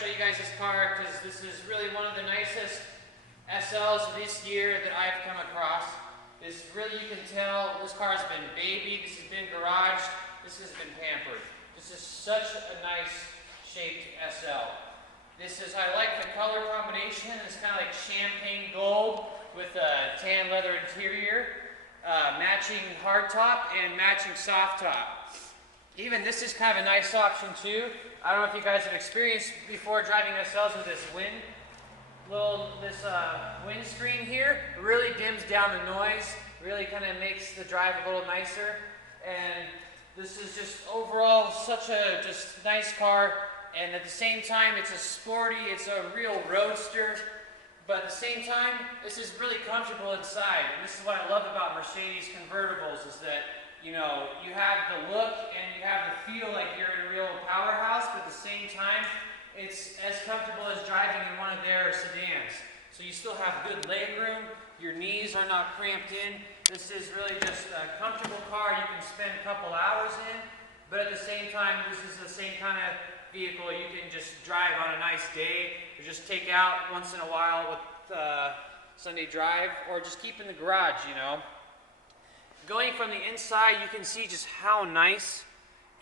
show you guys this car because this is really one of the nicest SLs this year that I've come across. This really, you can tell, this car has been babied, this has been garaged, this has been pampered. This is such a nice shaped SL. I like the color combination. It's kind of like champagne gold with a tan leather interior, matching hardtop and matching soft top. Even this is kind of a nice option too. I don't know if you guys have experienced before driving SLs with this windscreen here. It really dims down the noise, really kind of makes the drive a little nicer. And this is just overall such a just nice car. And at the same time, it's a sporty, it's a real roadster. But at the same time, this is really comfortable inside. And this is what I love about Mercedes convertibles is that, you know, you have the look and you have the feel like you're in a real powerhouse, but at the same time, it's as comfortable as driving in one of their sedans. So you still have good leg room, your knees are not cramped in. This is really just a comfortable car you can spend a couple hours in, but at the same time, this is the same kind of vehicle you can just drive on a nice day, or just take out once in a while with Sunday drive, or just keep in the garage, you know. Going from the inside, you can see just how nice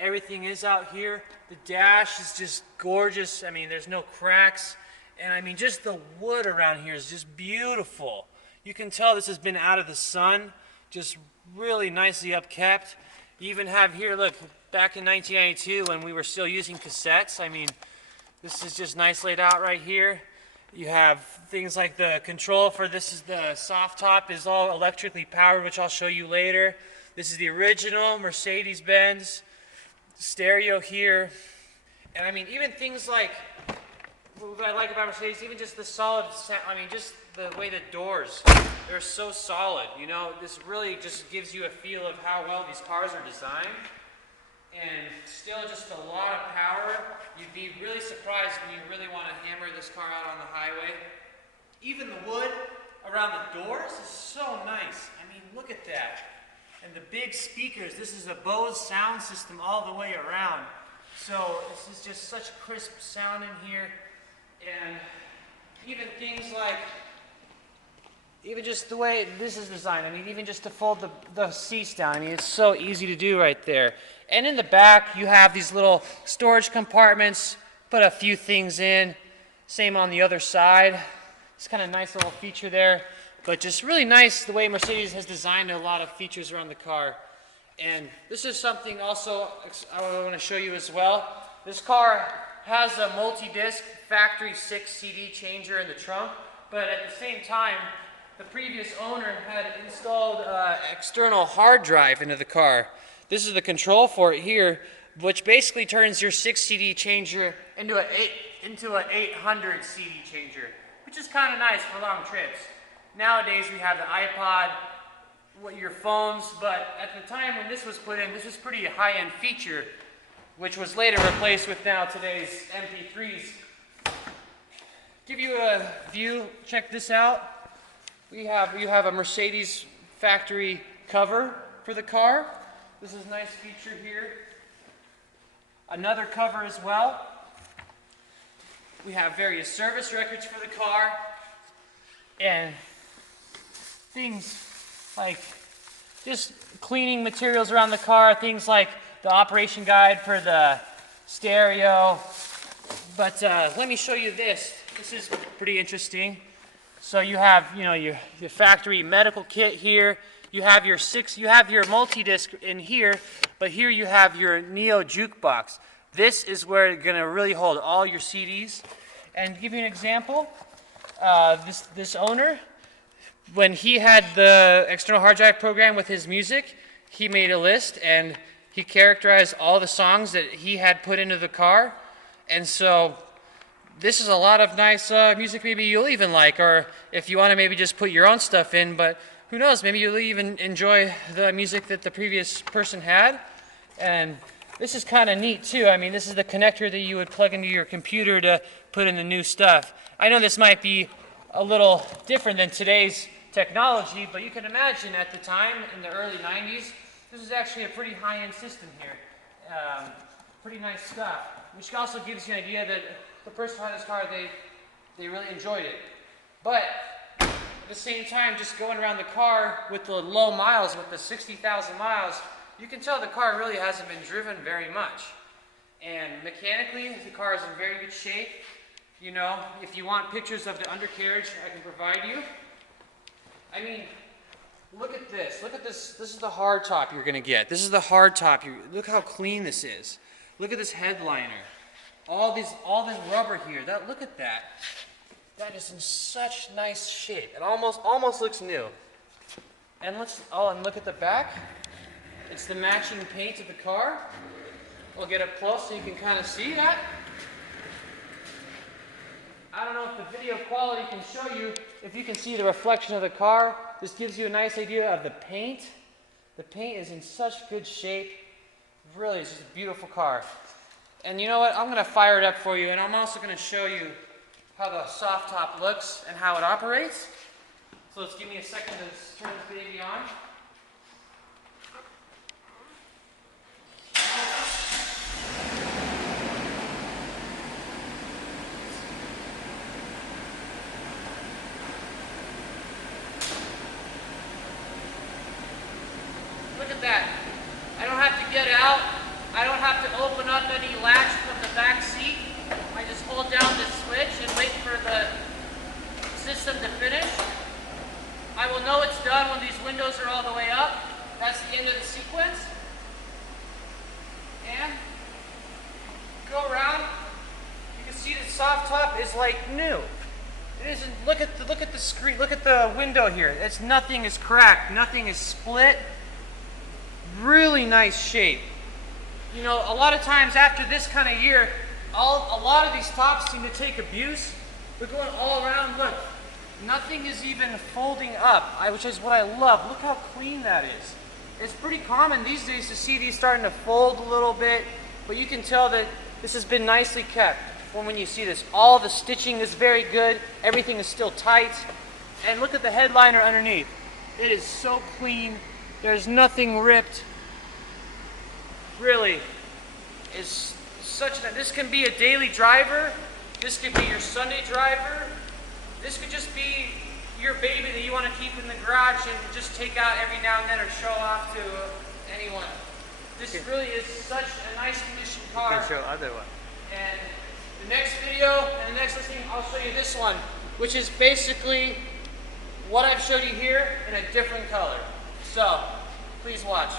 everything is out here. The dash is just gorgeous. I mean, there's no cracks. And I mean, just the wood around here is just beautiful. You can tell this has been out of the sun, just really nicely upkept. You even have here, look, back in 1992 when we were still using cassettes, I mean, this is just nice laid out right here. You have things like the control for this is the soft top is all electrically powered, which I'll show you later. This is the original Mercedes-Benz stereo here. And I mean, even things like, what I like about Mercedes, even just the solid sound, I mean, just the way the doors, they're so solid, you know. This really just gives you a feel of how well these cars are designed. And still just a lot of power. You'd be really surprised when you really want to hammer this car out on the highway. Even the wood around the doors is so nice. I mean, look at that. And the big speakers, this is a Bose sound system all the way around. So this is just such crisp sound in here. And even things like, even just the way this is designed, I mean, even just to fold the seats down, I mean, it's so easy to do right there. And in the back, you have these little storage compartments, put a few things in. Same on the other side. It's kind of a nice little feature there. But just really nice the way Mercedes has designed a lot of features around the car. And this is something also I want to show you as well. This car has a multi-disc factory 6 CD changer in the trunk, but at the same time, the previous owner had installed external hard drive into the car. This is the control for it here, which basically turns your 6 CD changer into an 800 CD changer, which is kind of nice for long trips. Nowadays we have the iPod, your phones, but at the time when this was put in, this was pretty high-end feature, which was later replaced with now today's MP3s. Give you a view, check this out. You have a Mercedes factory cover for the car. This is a nice feature here. Another cover as well. We have various service records for the car. And things like just cleaning materials around the car, things like the operation guide for the stereo. But let me show you this. This is pretty interesting. So you have, you know, your factory medical kit here. You have your multi-disc in here, but here you have your Neo jukebox. This is where you're gonna really hold all your CDs. And to give you an example, this owner, when he had the external hard drive program with his music, he made a list and he characterized all the songs that he had put into the car. And so this is a lot of nice music maybe you'll even like, or if you want to maybe just put your own stuff in, but who knows, maybe you'll even enjoy the music that the previous person had. And this is kind of neat too. I mean, this is the connector that you would plug into your computer to put in the new stuff. I know this might be a little different than today's technology, but you can imagine at the time, in the early 90s, this is actually a pretty high-end system here. Pretty nice stuff, which also gives you an idea that the person behind this car, they really enjoyed it. But at the same time, just going around the car with the low miles, with the 60,000 miles, you can tell the car really hasn't been driven very much. And mechanically, the car is in very good shape. You know, if you want pictures of the undercarriage, I can provide you. I mean, look at this. Look at this. This is the hard top you're going to get. This is the hard top. Look how clean this is. Look at this headliner. All this rubber here. Look at that. That is in such nice shape. It almost looks new. And and look at the back. It's the matching paint of the car. We'll get up close so you can kind of see that. I don't know if the video quality can show you, if you can see the reflection of the car. This gives you a nice idea of the paint. The paint is in such good shape. Really, it's just a beautiful car. And you know what? I'm going to fire it up for you, and I'm also going to show you how the soft top looks and how it operates. So let's give me a second to turn this baby on. Look at that. I don't have to get out. I don't have to open up any latch from the back seat. I just hold down this switch and wait for the system to finish. I will know it's done when these windows are all the way up. That's the end of the sequence. And go around. You can see the soft top is like new. It isn't. Look at the screen. Look at the window here. Nothing is cracked. Nothing is split. Really nice shape. You know, a lot of times after this kind of year, a lot of these tops seem to take abuse. We're going all around. Look, nothing is even folding up, which is what I love. Look how clean that is. It's pretty common these days to see these starting to fold a little bit, but you can tell that this has been nicely kept. When you see this, all the stitching is very good. Everything is still tight. And look at the headliner underneath. It is so clean. There's nothing ripped. Really, is such that this can be a daily driver. This could be your Sunday driver. This could just be your baby that you want to keep in the garage and just take out every now and then or show off to anyone. This really is such a nice condition car. You can show other one. And the next video and the next listing, I'll show you this one, which is basically what I've showed you here in a different color. So, please watch.